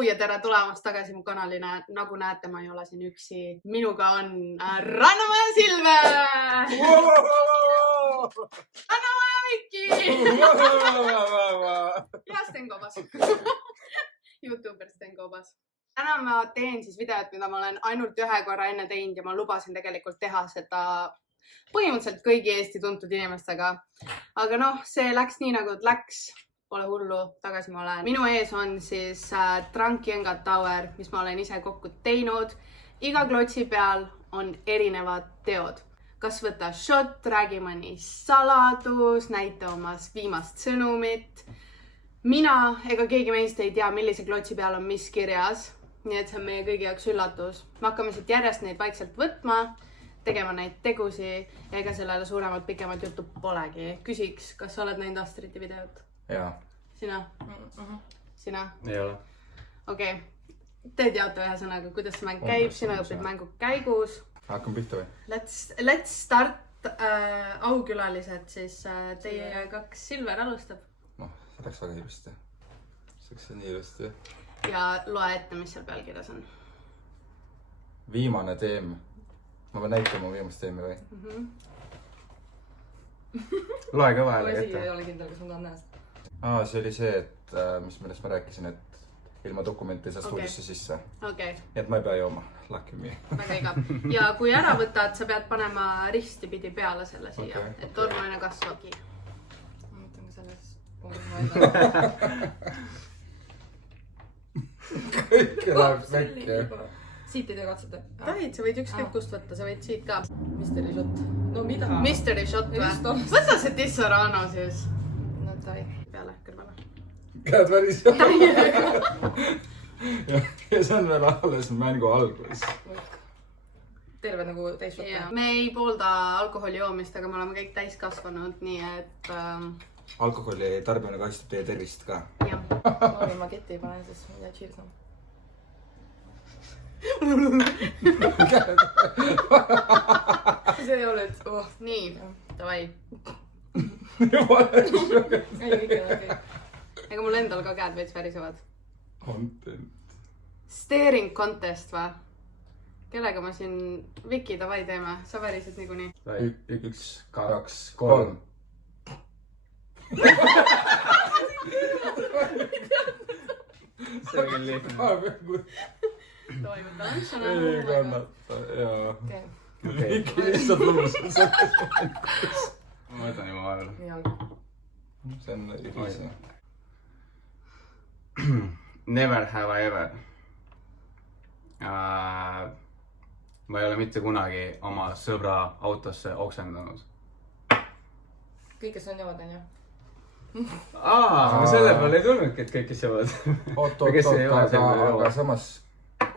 Hello ja tere tulemast tagasi mu kanalina. Nagu näete, ma ei ole siin üksi. Minuga on Rannamaja Silver! Rannamaja Mikki! Ja Sten Kobas. YouTuber Sten Kobas. Täna ma teen siis videot, mida ma olen ainult ühe korra enne teinud ja ma lubasin tegelikult teha seda põhimõtteliselt kõigi Eesti tuntud inimestega. Aga noh, see läks nii nagu läks. Pole hullu, tagasi ma olen. Minu ees on siis Drunk Jengat Tower, mis ma olen ise kokku teinud. Iga klotsi peal on erinevad teod. Kas võtta shot, räägi mõni saladus, näita omas viimast sõnumit. Mina ega keegi meist ei tea, millise klotsi peal on mis kirjas. Nii et see on meie kõigi jaoks üllatus. Me hakkame siit järjest neid vaikselt võtma, tegema neid tegusi ja ega sellele suuremat pikemat juttu polegi. Küsiks, kas sa oled näinud Astriti videot? Jaa. Sina? Sina? Ei ole. Okei. Te teate ühe sõnaga, kuidas mäng käib. Sina õpid mängu käigus. Hakkame pihta või? Let's start. Aukülalised siis teie kaks. Silver alustab. Noh, see läks väga ilusti. See läks nii ilusti. Ja loe ette, mis seal pealkirjas on. Viimane teem. Ma pean näitama viimast teemi või? Loe ka vahele ette. Ma ei ole kindel, kas ma tahan näha. See oli see, et millest ma rääkisin, et ilma dokumenti ei saa stuudisse sisse. Okei. Nii et ma ei pea jooma. Lucky me. Väga igav. Ja kui ära võtad, sa pead panema risti pidi peale selle siia. Okay. Et tormuline kasvagi. Ma mõtlen ka selles. Kõike läheb väike. Siit ei tee katseta. Tahid, sa võid ükskõik kust võtta, sa võid siit ka. Mystery shot. No mida? Mystery shot või? Võta see Tissorano siis. No tai. Peale kõrvale. Käed väris. Ja see on veel alles mängu algus. Terve nagu täis shot. Me ei poolda alkoholi joomist, aga me oleme kõik täis kasvanud, nii et... Alkoholi tarbimine kaitstab teie tervist ka. Jah. Ma keti ei pane, sest ma ei tea cheers on. See ei ole, et Nii, davai. ei kõik. Ega mul endal ka käed veits värisevad. Content. Staring contest või? Kellega ma siin Viki davai teeme? Sa värised niikuinii. 1, 2, 3. See on lihtne. Davai, võtta ansana. Ei kannata, jaa. Okei. Viki lihtsalt lubus. Ma võtan juba vaadata. Nii alg. See on lihtne. Never have I ever. Ma ei ole mitte kunagi oma sõbra autosse oksendanud. Kõik, kes on jõuad, on ju? Selle peale ei tulnudki, et kõik, kes jõuad. Oot, aga samas,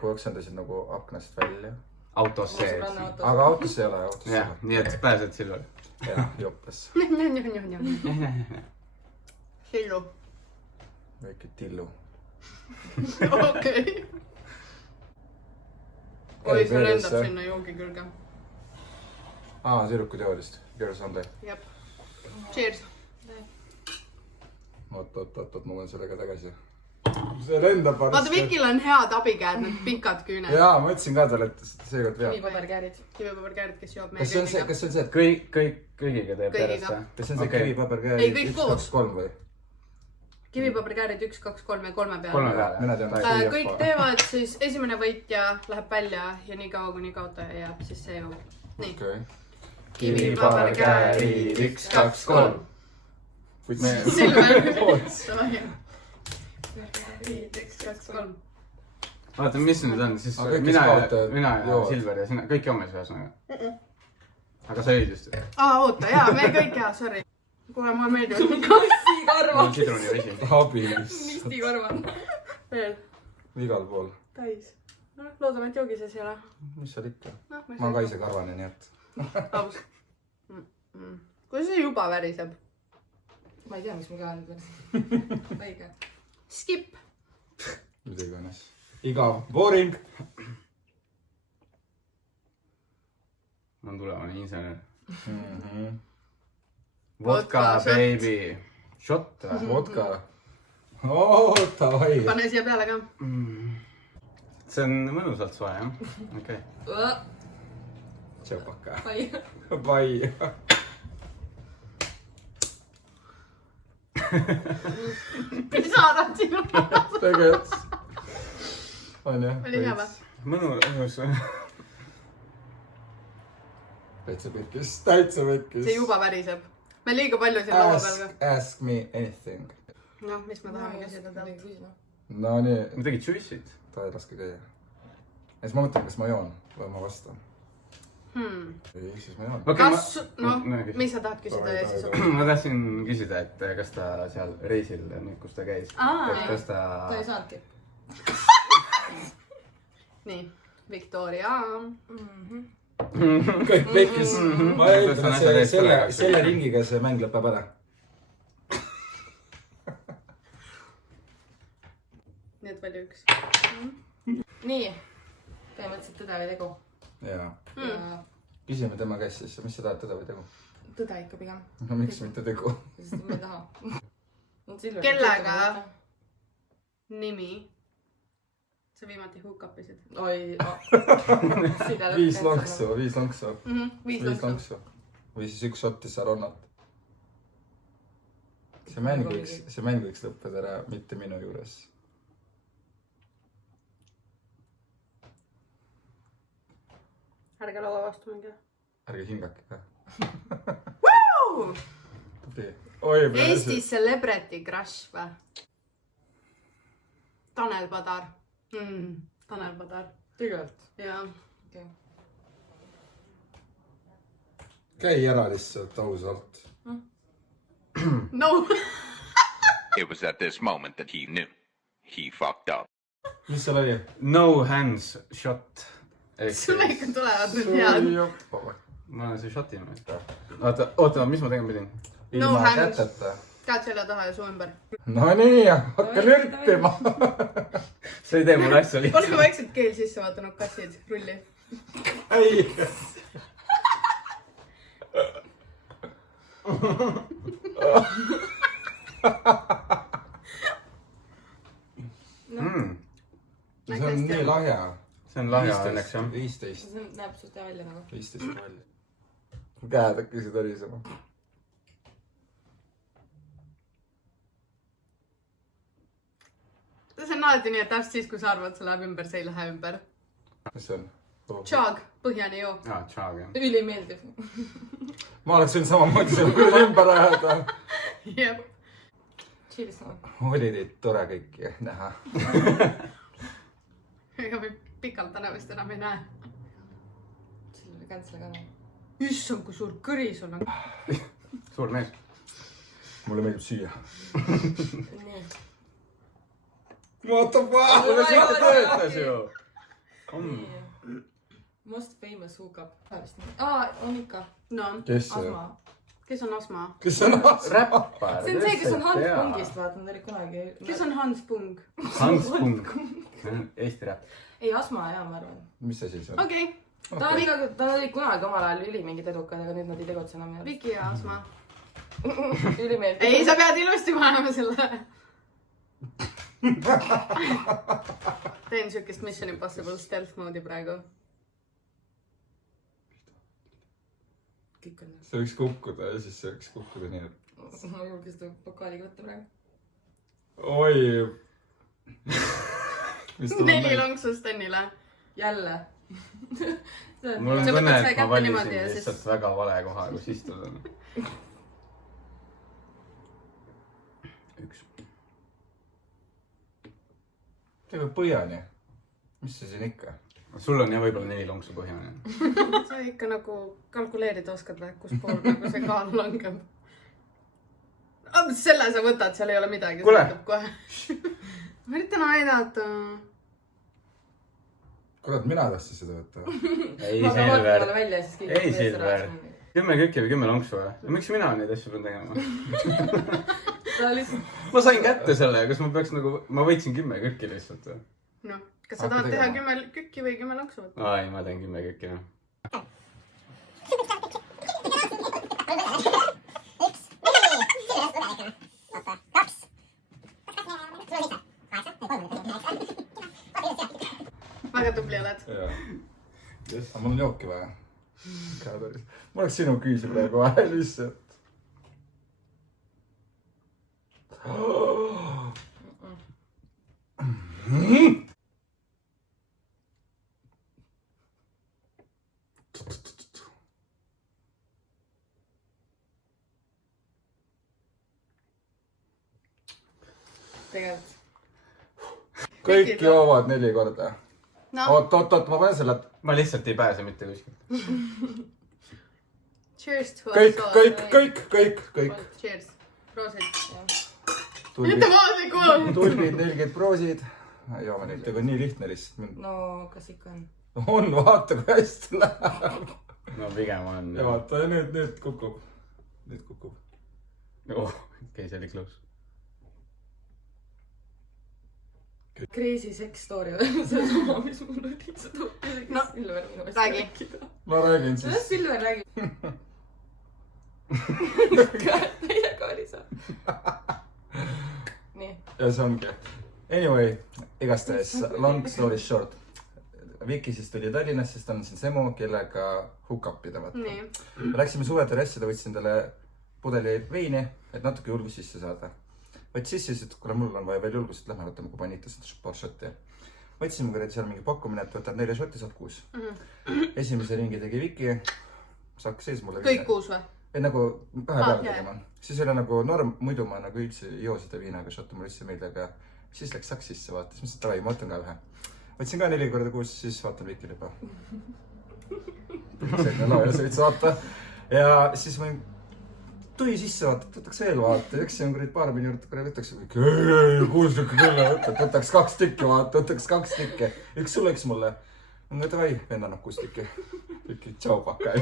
kui oksendasid nagu aknast välja. Autos sees. Aga autos ei ole, autos ei Jah, nii et pääsed Silver. Jah, joppes. Hillu. Väike tillu. Okei. Oi, see lendab sinna joogi külge. Sirukud joodist. Girls on day. Jep. Cheers. Oot, ma võin sellega tagasi. See lendab varsti. Vaata, Vikil on head abikäed, need pikad küüned. Jaa, ma ütlesin ka talle, et seekord veab. Kivipaberkäärid. Kivipaberkäärid, kes joob meie Kas see on see, et Kõigiga teeb järjest või? kas see on see kivipaberkäär Ei, kõik 1, koos. 2, 3 või? Kivipaberkäärid 1, 2, 3 ja 3 peale. 3 peale. Mina tean. Kõik teevad, siis esimene võitja läheb välja ja nii kaua, kuni kaotaja jääb, siis see jõuab. Nii. Kivipaberkäärid 1, 2, 3. Silver. Kivipaberkäärid 1, 2, 3. Vaata, mis nüüd on, siis mina ja Silver ja sina, kõik joomės ühesõnaga. Aga sa jõid just. Oota, jaa, me kõik jaa, sorry. Kuule, mulle meeldivad kassi karvad. Sidruni vesi. Abis. Misti karvad. Veel. Igal pool. Täis. Loodame, et joogi sees ei ole. Mis seal ikka? Ma olen ka ise karvane, nii et. Aus. Kuidas see juba väriseb? Ma ei tea, miks ma käen nüüd. Õige. Skip. Mida iganes. Igav. Boring. Ma on tulevane insener. Vodka Vodka, baby. Shot või? Vodka. oota, vai. Pane siia peale ka. See on mõnusalt soe, jah? Okei. Tšõpaka. Pai. Vai. Pisarad sinu. Tegelikult. On jah? Oli hea või? Mõnus. Täitsa pekkis. See juba väriseb. Me liiga palju siin laua peal ka. Ask me anything. Noh, mis me tahame küsida talt? No nii. Ma tegid juice'id. Ta ei laske käia. Ja siis ma mõtlen, kas ma joon või ma vastan. Ei, siis ma joon. Kas, noh, mis sa tahad küsida ja siis? Ma tahtsin küsida, et kas ta seal reisil, nüüd kus ta käis. Kas ta... Ta ei saanudki. Nii, Victoria. Kõik pekkis. Ma ütlen, et selle ringiga see mäng lõpeb ära. Nii et palju üks. Nii. Põhimõtteliselt tõde või tegu. Jaa. Küsime tema käest siis, mis sa tahad, tõde või tegu? Tõde ikka pigem. No miks mitte tegu? Sest me ei taha. Kellega nimi sa viimati hookupisid? Oi. 5 lonksu. 5 lonksu. Või siis 1 šotti Saronat. See mäng võiks lõppeda ära, mitte minu juures. Ärge laua vastu mingi. Ärge hingake ka. Woo! Eesti celebrity crush või? Tanel Padar. Tanel Padar. Tegelikult. Jaa. Käi ära lihtsalt ausalt. No! It was at this moment that he knew. He fucked up. Mis seal oli? No hands shot. Sulle ikka tulevad nüüd head. Ma olen see shoti nimes. Oota, mis ma tegema pidin? No Ilma hands. käteta. Käed selja taha ja suu ümber. No nii, hakka nürtima. See ei tee mul asja Olge lihtsalt. vaikselt keel sisse vaatanud kassid, rulli. Ei. See on nii lahja. See on lahja õnneks, jah. 15. See näeb suht hea välja nagu. 15 välja. Käed hakkasid orisema. See on alati nii, et täpselt siis, kui sa arvad, see läheb ümber, see ei lähe ümber. Mis see on? Chag, põhjani joo. Chag, jah. Ülimeeldiv. Ma oleks võinud samamoodi seal küll ümber ajada. Jep. Chilis sama. Oli teid tore kõiki näha. Ega me pikalt täna vist enam ei näe. Seal oli käntsle ka näha. Issand, kui suur kõri sul on. Suur mees. Mulle meeldib süüa. Nii. What the fuck? See töötas ju. Nii. Most famous hookup. On ikka. No, Kes see? Asma. kes on Asma? Kes on Asma? Räppar. See on see, kes on Hans Pungist, vaata, nad olid kunagi. Kes on Hans Pung? Hans Pung. Eesti räpp. Ei, Asma hea, ma arvan. Mis asi see on? Okei, Ta oli kunagi omal ajal ülimingid edukad, aga nüüd nad ei tegutse enam. Viki ja Asma. Ülimeeldiv. Ei, sa pead ilusti panema selle. Teen siukest Mission Impossible stealth mode'i praegu. Kõik on. See võiks kukkuda ja siis see võiks kukkuda nii, et... Ma julge seda pokaaliga võtta praegu. Oi! 4 lonksu Stenile. Jälle. Mul on Sa tunne, võtad et selle ma kätte valisin niimoodi ja lihtsalt siis- väga vale koha, kus istuda. 1. Teeme põhjani. Mis see siin ikka? Sul on jah võib-olla 4 lonksu põhjani. Sa ikka nagu kalkuleerida oskad või, kus pool nagu see kaal langeb. Selle sa võtad, seal ei ole midagi. Kuule! Kohe. Ma üritan aidata. Kurat, mina tahtsin seda võtta. Ei, Ma pean vaatama Silver. välja ja siis keegi. Ei, Silver. 10 kükki või 10 lonksu või? Miks mina neid asju pean tegema? Ta lihtsalt. Ma sain kätte selle, kas ma peaks nagu... Ma võitsin 10 kükki lihtsalt või? Noh, kas sa tahad teha 10 kükki või 10 lonksu võtta? Ai, ma teen 10 kükki, jah. aga mul on jooki vaja. Ma oleks sinu küüsi praegu vaja lihtsalt. Tegelikult. Kõik joovad 4 korda. Oot, ma panen selle. Ma lihtsalt ei pääse mitte kuskilt. Cheers to Kõik. Cheers. Proosid. Tulbid, 40 proosid. Joome neid, aga nii lihtne lihtsalt. No, kas ikka on? On, vaata kui hästi läheb. No pigem on. Ja vaata, nüüd kukub. Okei, see oli close. Crazy sex story või? See on sama, mis mul oli. No, räägi. Ma räägin siis. Silver räägi. Teiega oli see. Nii. Ja see ongi. Anyway, igastahes, long story short. Viki siis tuli Tallinnas, siis ta on siin Semu, kellega hook-upida. Läksime suve terrassida, võtsin talle pudeli veini, et natuke julgus sisse saada. Võt sisse, et kuna mul on vaja veel julgust, lähme võtame kui panitas paar šotti. Võtsime kuradi seal mingi pakkumine, et võtad 4 šotti, saad 6. Esimese ringi tegi Viki, saaks sees mulle. Kõik 6 või? Ei nagu 2 peale tegema. Siis oli nagu norm, muidu ma nagu üldse ei joo seda viinaga šotti, mul üldse meelde, aga siis läks saks sisse, vaata. Siis mõtlesin, et ma võtan ka ühe. Võtsin ka 4 korda 6, siis vaatan Vikil juba. Selline lao ja sõits vaata. Ja siis võin tuli sisse vaata, võtaks veel vaata. Läksin kuradi paar minu juurde, kuradi võtaks 6 tükki külla võtad. Võtaks 2 tükki vaata, võtaks 2 tükki. Üks sul üks mulle. Ma mõtlen, vai, vend annab 6 tükki. Viki, tšau paka.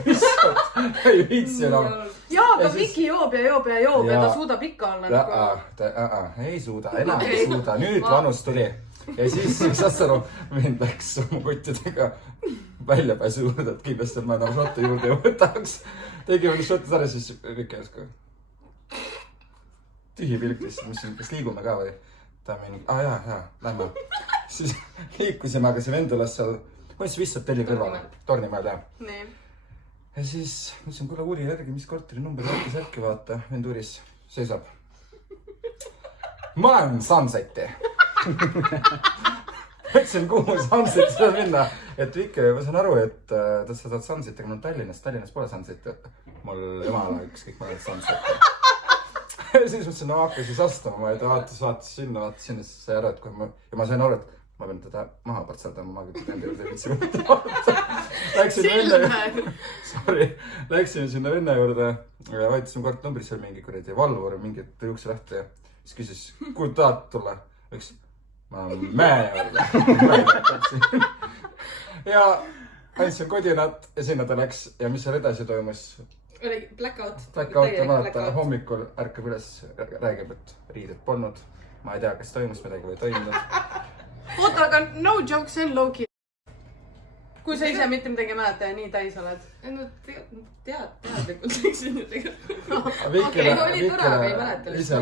Ei viitsi enam. Jaa, aga Viki joob ja ta suudab ikka olla. Ei suuda, enam ei suuda. Nüüd vanus tuli. Ja siis saad aru, vend läks oma kottidega väljapääsu juurde, et kindlasti ma enam šotte juurde ei võtaks. Tegime nüüd šotte ära, siis Viki järsku. Tühi pilk lihtsalt, mis kas liigume ka või? Ta mingi, jaa, lähme. Siis liikusime, aga see vend üles seal, mõnes vissad telli kõrval, Tornimäel jah. Nii. Ja siis mõtlesin, kuule uuri järgi, mis korteri number särki vaata, vend uuris, seisab. Ma olen Sunsetti. Mõtlesin, kuhu Sunsetti saab minna. Et Viki, ma saan aru, et ta saad Sunsetti, aga mul Tallinnas pole Sunsetti. Mul jumala ükskõik, ma olen Sunsetti. Ja siis mõtlesin, no hakka siis astama, ma vaatas sinna, siis sai aru, et ja ma sain aru, et ma pean teda maha partsaldama, ma küll enda juurde vitsi. Läksime sinna venna juurde ja vaitasime kord numbris seal mingi kuradi valvur, mingi tõjuks lahti ja siis küsis, kuhu tahad tulla? Üks, ma olen mäe juurde. Ja andsin kodinat ja sinna ta läks ja mis seal edasi toimus? Oli blackout. Blackout ja vaata hommikul ärkab üles, räägib, et riided polnud. Ma ei tea, kas toimus midagi või toimunud. Oota, aga no joke, see on low-key. Kui sa ise mitte midagi mäleta ja nii täis oled. No teadlikult läksin ju tegelikult. Ise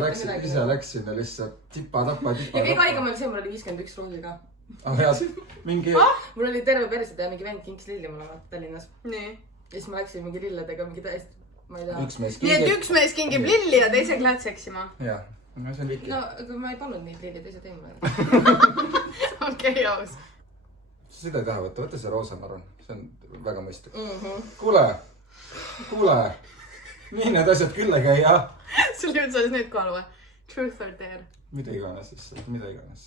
läksin ja lihtsalt tipa-tapa. Ja kõige haigem oli see, mul oli 51 roosi ka. Mingi... Mul oli terve perset ja mingi vend kinkis lilli mulle Tallinnas. Nii. Ja siis ma läksin mingi lilledega mingi täiesti, ma ei tea. Nii et üks mees kingib lilli ja teisega lähed seksima. Jah, see on Viki. No, aga ma ei palnud neid lilli, teise teema. Okei, aus. Sa seda ei taha võtta see roosa, ma arvan. See on väga mõistlik. Kuule. Nii need asjad küll ei käi, jah? Sul jõud sa nüüd kohal või? Truth or dare? Mida iganes siis, mida iganes.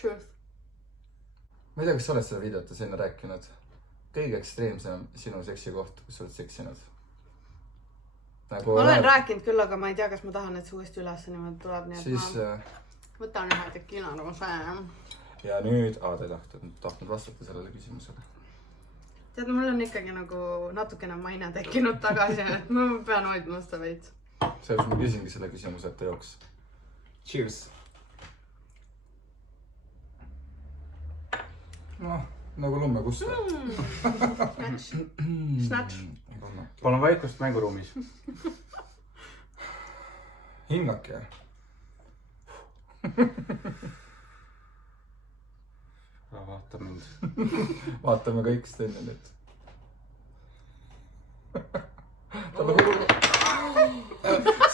Truth. Ma ei tea, kas sa oled seda videot sinna rääkinud. Kõige ekstreemsem sinu seksi koht, kus sa oled seksinud? Ma olen rääkinud küll, aga ma ei tea, kas ma tahan, et see uuesti üles niimoodi tuleb, nii et ma võtan ühe teki naruse. Ja nüüd, ta ei tahtnud vastata sellele küsimusele. Tead, mul on ikkagi nagu natukene maine tekkinud tagasi, et ma pean hoidma seda veits. Selles ma küsingi selle küsimuse ette jooks. Cheers! Noh, nagu lumme kusta. Snatch. Palun vaikust mänguruumis. Hingake. vaata mind. Vaatame kõik Steni nüüd.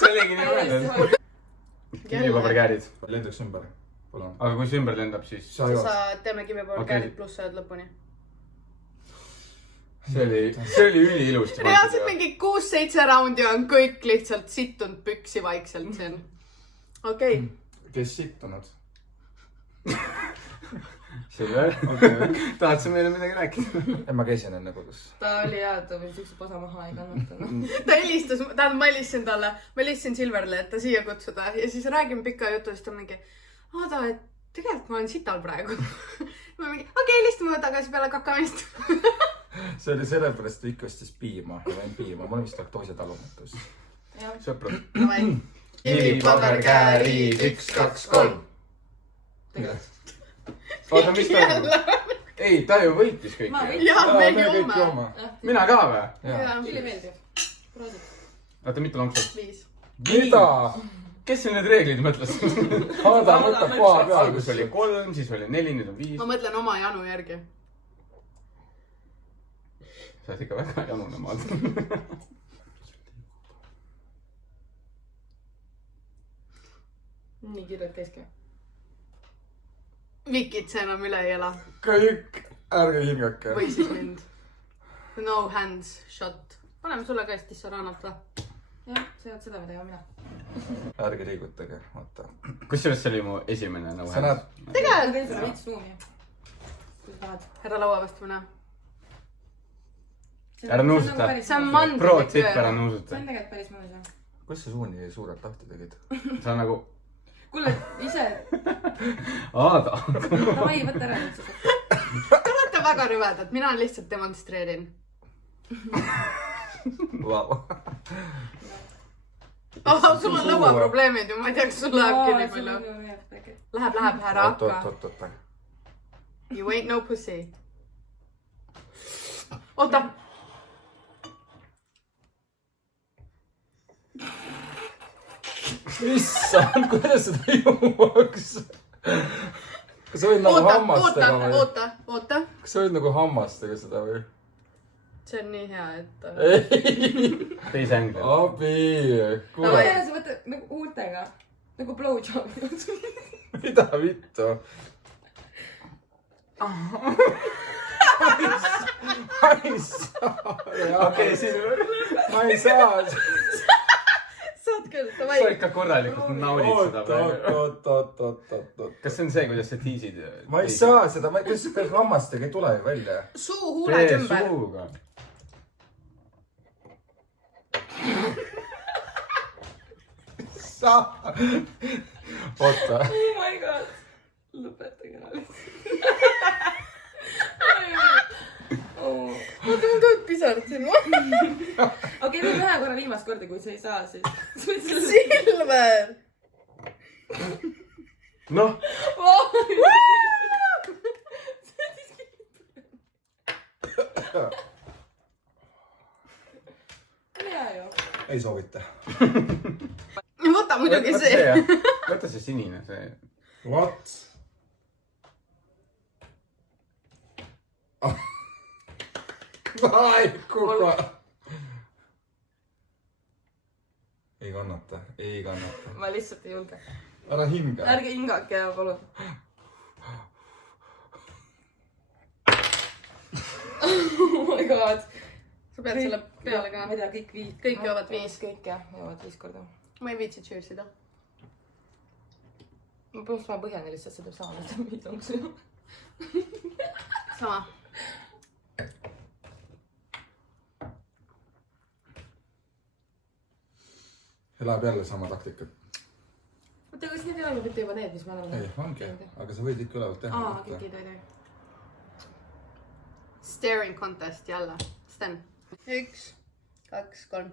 See oligi nii mõeldud. Kivipaberkäärid. Lenduks ümber, palun. Aga kui see ümber lendab, siis... Sa jood. teeme kivipaberkäärid pluss ajad lõpuni. See oli üliilusti. Reaalselt mingi 6-7 raundi on kõik lihtsalt sittunud püksi vaikselt siin. Okei. Kes sittunud? Silver. Tahad sa meile midagi rääkida? Ma käisin enne kodus. Ta oli hea, ta võis üks pasa maha ei kannatanud. Ta helistas, ma helistasin talle, ma helistasin Silverile, et ta siia kutsuda ja siis räägime pika jutu, siis ta mingi, Aada, et tegelikult ma olen sital praegu. Ma mingi, okei, helistame tagasi peale kakamist. See oli sellepärast, et Viki ostis piima ja võin piima. Mul on vist laktoose talumatus. Sõprad. Kivipaberkäärid 1, 2, 3. Oota, mis toimub? Ei, ta ju võitis kõik. Jah, me joome. Mina ka või? Ülimeeldiv. Oota, mitu lonksu? 5. Mida? Kes siin need reeglid mõtles? Aada võtab koha peal. Algus oli 3, siis oli 4, nüüd on 5. Ma mõtlen oma janu järgi. Sa oled ikka väga janune maad. Nii kirjad käiski. Vikit see enam üle ei ela. Kõik, ärge hingake. Või siis mind. No hands shot. Paneme sulle ka Eestisse raanat või? Jah, sa jääd seda, mida mina. Ärge liigutage, vaata. Kusjuures see oli mu esimene nagu Sa näed? Tegelikult. Ma teen sulle veits ruumi. Kui sa tahad. Härra laua vastu mina. Ära nuusuta. See on mandri Pro-tipp, ära nuusuta. See on tegelikult päris mõnus jah. Kus sa suu nii suurelt lahti tegid? Sa on nagu... Kuule, ise. Aada. Davai, võtta ära nüüd siis. Te olete väga rüvedad, mina lihtsalt demonstreerin. Vau. Sul on lõuaprobleemid ju, ma ei tea, kas sul lähebki nii palju. Läheb, härra hakka. Oot. You ain't no pussy. Oota. Issand, kuidas seda juuaks? Kas sa võid nagu hammastega või? Oota. Kas sa võid nagu hammastega seda või? See on nii hea, et... Ei. Teise ängli. Abi. Davai, sa võta nagu huultega. Nagu blowjob. Mida vittu? Ma ei saa. Okei, Silver. Ma ei saa. Saad küll, Sa ikka korralikult naudid seda praegu. Oot. Kas see on see, kuidas sa tiisid? Ma ei saa seda, kuidas peal hammastega ei tule ju välja. Suu huuled ümber. suuga. Saa. Oota. Oh my god. Lõpetage ära lihtsalt. Ma tulen kõik pisarad sinna. Okei, teeme ühe korra viimast korda, kui sa ei saa, siis... Silver! Noh. Hea ju. Ei soovita. Võta muidugi see. Võta see sinine, see... What? Ai, kuka. Ei kannata. Ma lihtsalt ei julge. Ära hinga. Ärge hingake ja palun. Oh my god. Sa pead selle peale ka. Ma ei tea, kõik 5. Kõik joovad 5. Kõik jah, joovad 5 korda. Ma ei viitsi cheersida. Ma põhimõtteliselt ma põhjani lihtsalt seda saama, et mida lonksu. Sama. Läheb jälle sama taktika. Oota, kas need ei ole mitte juba need, mis me oleme? Ei, ongi. Aga sa võid ikka ülevalt teha. Kõik ei tohi. Staring contest jälle. Sten. 1, 2, 3.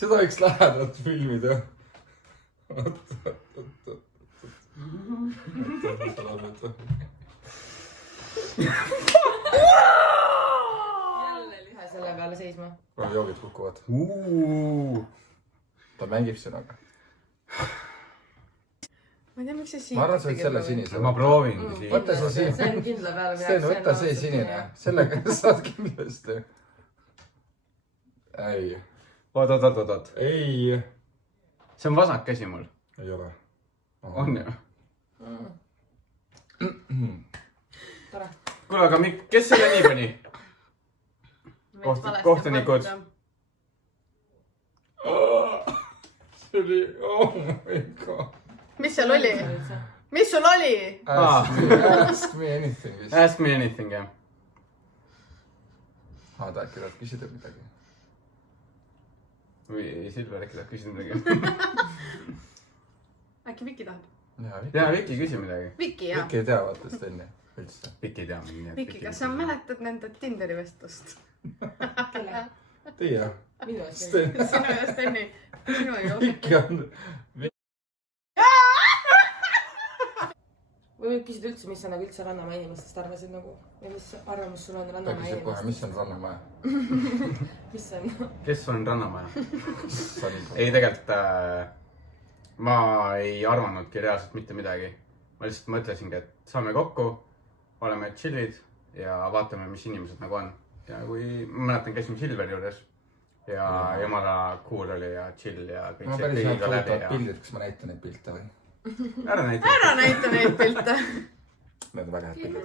Seda võiks lähedalt filmida. Oot. Jälle lihe selle peale seisma. Kohe joogid kukuvad. Ta mängib sinuga. Ma ei tea, miks see siin... Ma arvan, sa võid selle sinise. Ma proovingi siin. Võta see siin. See on kindla peale. Sten, võta see sinine. Sellega saad kindlasti. Ei. Oot. Ei. See on vasak käsi mul. Ei ole. On ju? Tore. Kuule, aga kes selle nii pani? Kohtunikud. See oli, oh my god. Mis seal oli? Mis sul oli? Ask me anything. Ask me anything, jah. Ta äkki tahab küsida midagi. Või Silver äkki tahab küsida midagi. Äkki Viki tahab? Jaa, Viki küsi midagi. Viki, jah. Viki ei tea vaata Steni üldse. Viki ei tea mingi. Viki, kas sa mäletad nende Tinderi vestlust? Kelle? Teie. Minu eest. Sten. Sinu ja Steni. Sinu ei ole. Viki on. Või võib küsida üldse, mis sa nagu üldse Rannamäe inimestest arvasid nagu? Või mis arvamus sul on Ta Rannamäe küsib kohe, mis on Rannamäe? Mis on? Kes on Rannamäe? Ei, tegelikult ma ei arvanudki reaalselt mitte midagi. Ma lihtsalt mõtlesingi, et saame kokku, oleme chillid ja vaatame, mis inimesed nagu on. Ja kui ma mäletan, käisime Silveri juures ja jumala cool oli ja chill ja kõik Ma see päris kõigiga näed läbi. pildid, kas ma näitan neid pilte või? Ära näita. Ära näita neid pilte. Need on väga head pildid.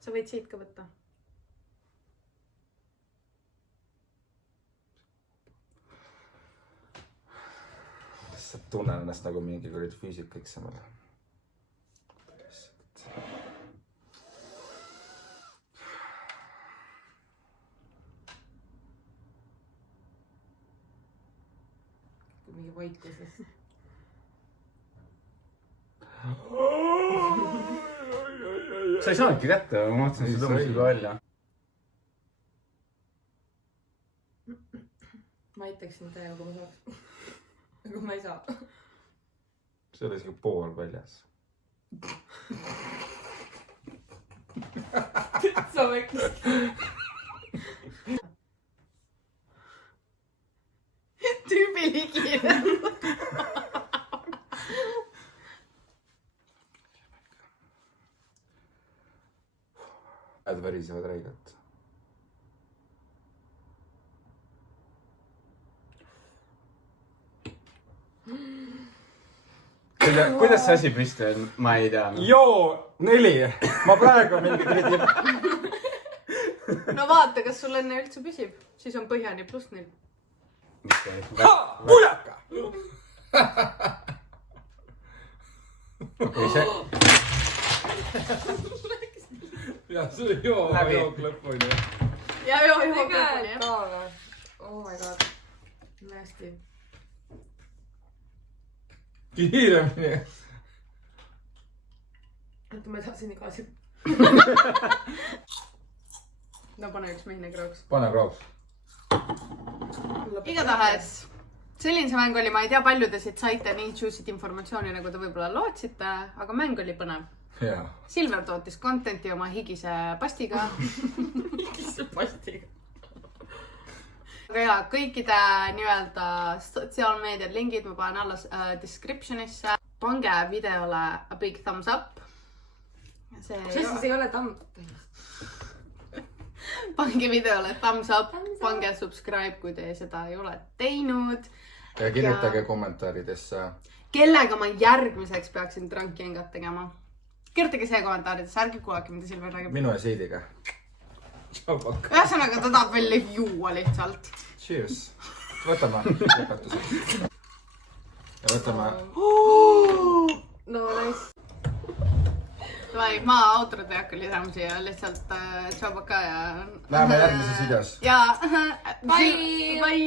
Sa võid siit ka võtta. Sa tunnen ennast nagu mingi kuradi füüsika eksamil. Mingi vaikuses. Sa ei saanudki kätte, ma mõtlesin, et sa tõmbasid välja. Ma aitaksin täiega, kui ma saaks. Aga ma ei saa. See oli isegi pool väljas. Sa võiks. Tüübi ligi. Nad värisevad räigelt. Kuidas see asi püsti on? Ma ei tea. Joo, 4. Ma praegu mingi kuradi... No vaata, kas sul enne üldse püsib. Siis on põhjani pluss 4. Pujaka! Okei, see... Ja see oli jook lõpuni. Ja joo. Oh my god. Nasty. Kiiremini. Oota, ma ei saa siin igasi. No pane üks mehine krooks. Pane krooks. Igatahes, selline see mäng oli. Ma ei tea, paljude siit saite nii juicy't informatsiooni, nagu te võib-olla lootsite, aga mäng oli põnev. Jaa. Silver tootis contenti oma higise pastiga. Higise pastiga. Aga jaa, kõikide nii-öelda sotsiaalmeediad lingid ma panen alla descriptionisse. Pange videole a big thumbs up. See ei ole tamm. Pange videole thumbs up, pange subscribe, kui te seda ei ole teinud. Ja kirjutage kommentaaridesse. Kellega ma järgmiseks peaksin drunk-jengat tegema? Kirjutage see kommentaaridesse, ärge kuulake, mida Silver räägib. Minu ja Seidiga. Ühesõnaga, ta tahab veel juua lihtsalt. Cheers. Võtame lõpetuseks. Ja võtame... No nice. Vai, ma outrot ei hakka lisama siia, lihtsalt tšobaka ja... Läheme järgmises videos. Ja... Bye! Bye!